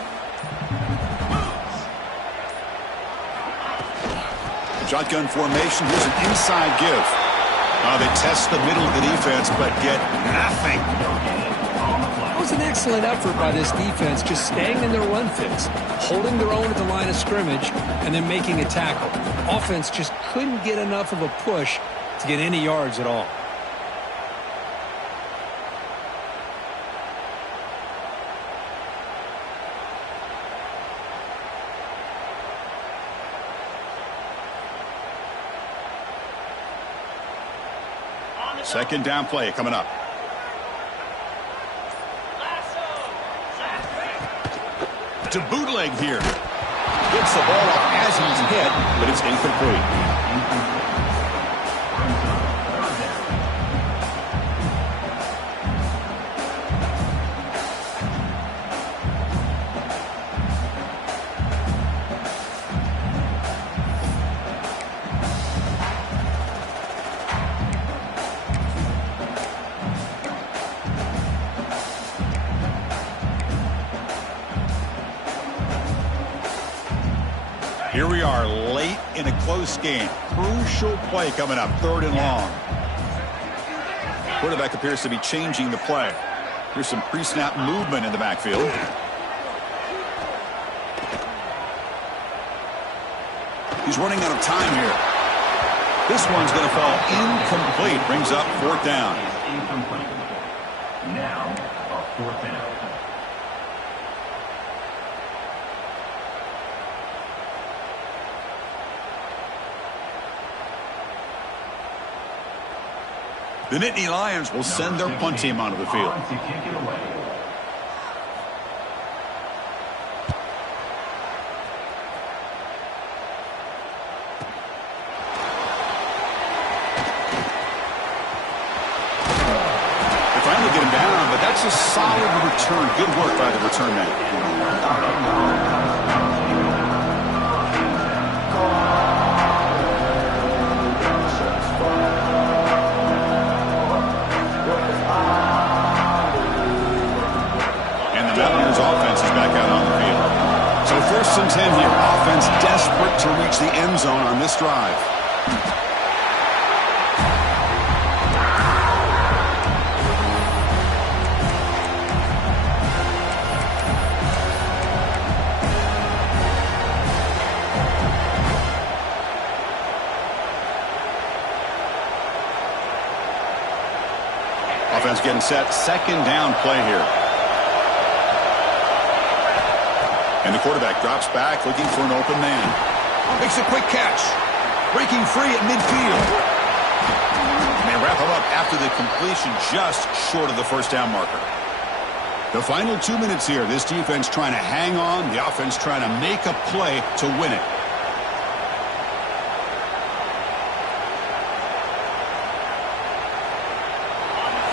Shotgun formation, here's an inside give. They test the middle of the defense, but get nothing. That was an excellent effort by this defense, just staying in their run fits, holding their own at the line of scrimmage, and then making a tackle. Offense just couldn't get enough of a push to get any yards at all. Second down play coming up. To bootleg here. Gets the ball off as he's hit, but it's incomplete. Here we are late in a close game. Crucial play coming up, 3rd and long. Quarterback appears to be changing the play. Here's some pre-snap movement in the backfield. He's running out of time here. This one's going to fall incomplete. Brings up 4th down. Incomplete. Now, a 4th down. The Nittany Lions will send their punt team onto the field. That's a solid return. Good work by the return man. And the Mountaineers offense is back out on the field. So 1st and 10 here. Offense desperate to reach the end zone on this drive. Offense getting set. 2nd down play here. And the quarterback drops back looking for an open man. Makes a quick catch. Breaking free at midfield. And they wrap him up after the completion just short of the 1st down marker. The final 2 minutes here. This defense trying to hang on. The offense trying to make a play to win it.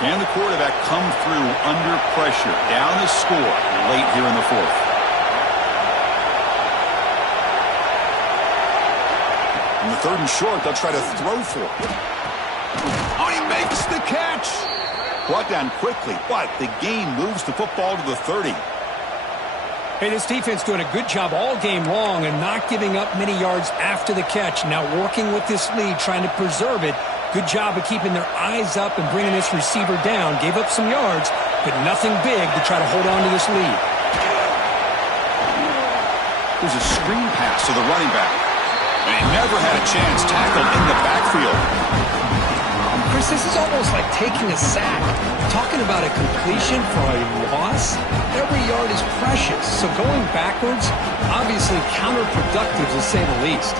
Can the quarterback come through under pressure? Down a score late here in the 4th. In the 3rd and short, they'll try to throw for it. Oh, he makes the catch. Brought down quickly, but the game moves the football to the 30. Hey, this defense doing a good job all game long and not giving up many yards after the catch. Now working with this lead, trying to preserve it. Good job of keeping their eyes up and bringing this receiver down. Gave up some yards, but nothing big to try to hold on to this lead. There's a screen pass to the running back. And he never had a chance tackled in the backfield. Chris, this is almost like taking a sack. Talking about a completion for a loss, every yard is precious. So going backwards, obviously counterproductive to say the least.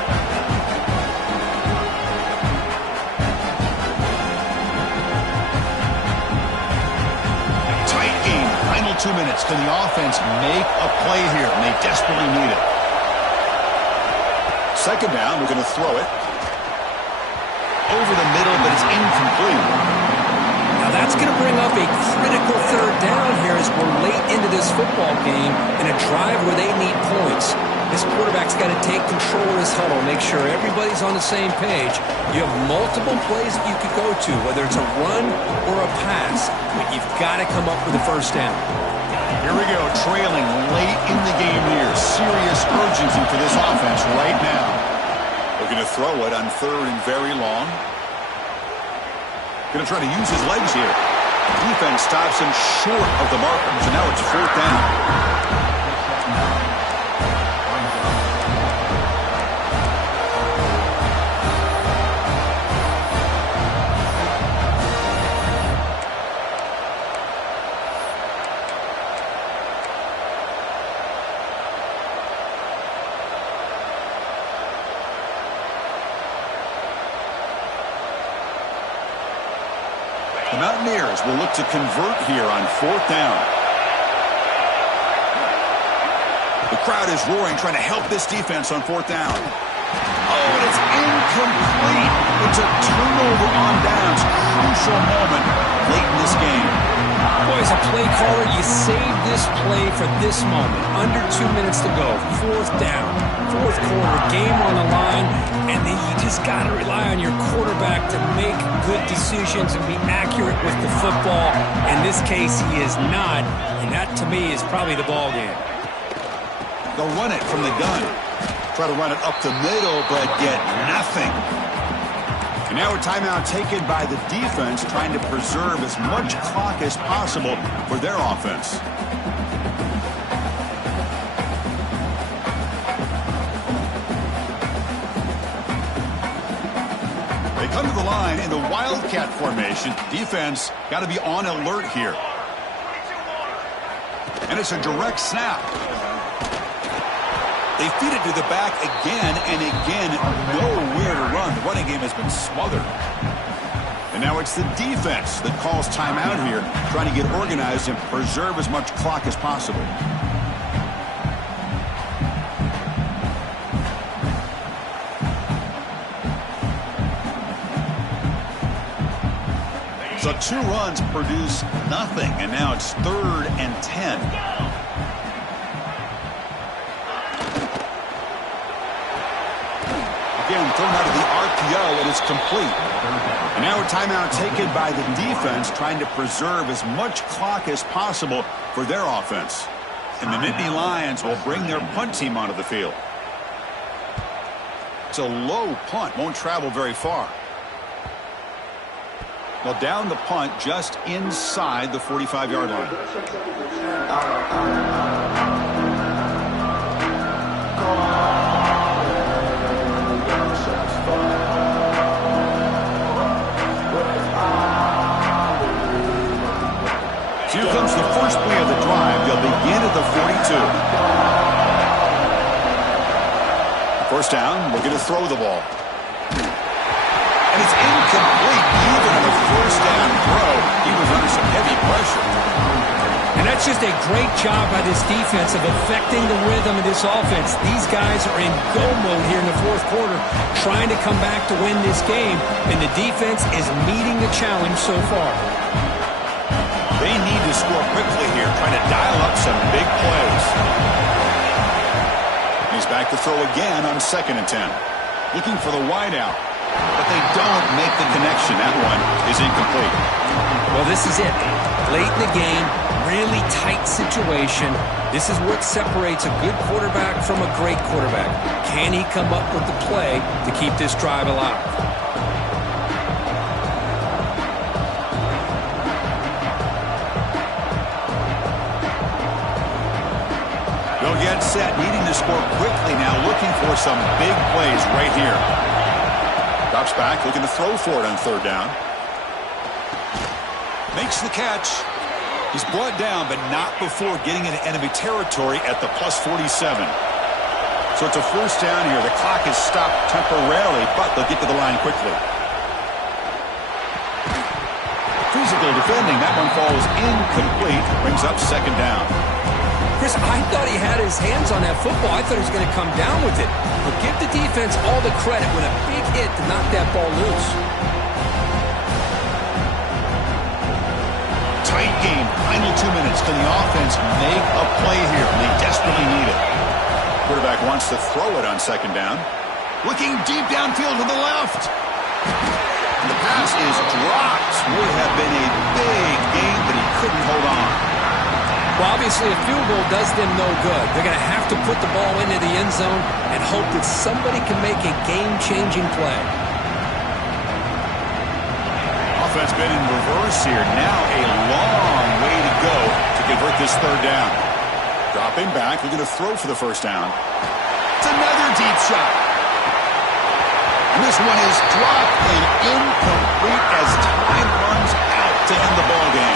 Tight game. Final 2 minutes. Can the offense make a play here? And they desperately need it. 2nd down, we're going to throw it. Over the middle, but it's incomplete. Now that's going to bring up a critical 3rd down here as we're late into this football game in a drive where they need points. This quarterback's got to take control of this huddle, make sure everybody's on the same page. You have multiple plays that you could go to, whether it's a run or a pass, but you've got to come up with a 1st down. Here we go, trailing late in the game here. Serious urgency for this offense right now. Looking to throw it on 3rd and very long. Going to try to use his legs here. Defense stops him short of the marker, so now it's 4th down. The Mountaineers will look to convert here on 4th down. The crowd is roaring, trying to help this defense on 4th down. Oh, and it's incomplete. It's a turnover on downs. Crucial moment late in this game. Boy, as a play caller, you save this play for this moment. Under 2 minutes to go. 4th down. 4th quarter, game on the line, and then you just got to rely on your quarterback to make good decisions and be accurate with the football. In this case, he is not, and that to me is probably the ball game. They'll run it from the gun. Try to run it up the middle, but get nothing. And now a timeout taken by the defense, trying to preserve as much clock as possible for their offense. They come to the line in the Wildcat formation. Defense got to be on alert here. And it's a direct snap. They feed it to the back again and again. Nowhere to run. The running game has been smothered. And now it's the defense that calls timeout here, trying to get organized and preserve as much clock as possible. So 2 runs produce nothing, and now it's 3rd and 10. Again, thrown out of the RPO, and it's complete. And now a timeout taken by the defense, trying to preserve as much clock as possible for their offense. And the Nittany Lions will bring their punt team onto the field. It's a low punt, won't travel very far. Well, down the punt just inside the 45-yard line. So here comes the first play of the drive. They'll begin at the 42. First down, looking to throw the ball. And it's incomplete. Even on the first down throw, he was under some heavy pressure. And that's just a great job by this defense of affecting the rhythm of this offense. These guys are in go mode here in the fourth quarter, trying to come back to win this game, and the defense is meeting the challenge so far. They need to score quickly here, trying to dial up some big plays. He's back to throw again on 2nd and 10. Looking for the wideout. But they don't make the connection. That one is incomplete. Well, this is it. Late in the game, really tight situation. This is what separates a good quarterback from a great quarterback. Can he come up with the play to keep this drive alive? They'll get set, needing to score quickly now, looking for some big plays right here. Drops back, looking to throw for it on 3rd down. Makes the catch. He's brought down, but not before getting into enemy territory at the +47. So it's a first down here. The clock is stopped temporarily, but they'll get to the line quickly. Physical defending. That one falls incomplete. Brings up 2nd down. Chris, I thought he had his hands on that football. I thought he was going to come down with it. But give the defense all the credit with a big hit to knock that ball loose. Tight game. Final 2 minutes. Can the offense make a play here? They desperately need it. Quarterback wants to throw it on 2nd down. Looking deep downfield to the left. And the pass is dropped. Would have been a big game, but he couldn't hold on. Well, obviously, a field goal does them no good. They're going to have to put the ball into the end zone and hope that somebody can make a game-changing play. Offense been in reverse here. Now a long way to go to convert this 3rd down. Dropping back, looking to throw for the first down. It's another deep shot. And this one is dropped and incomplete as time runs out to end the ballgame.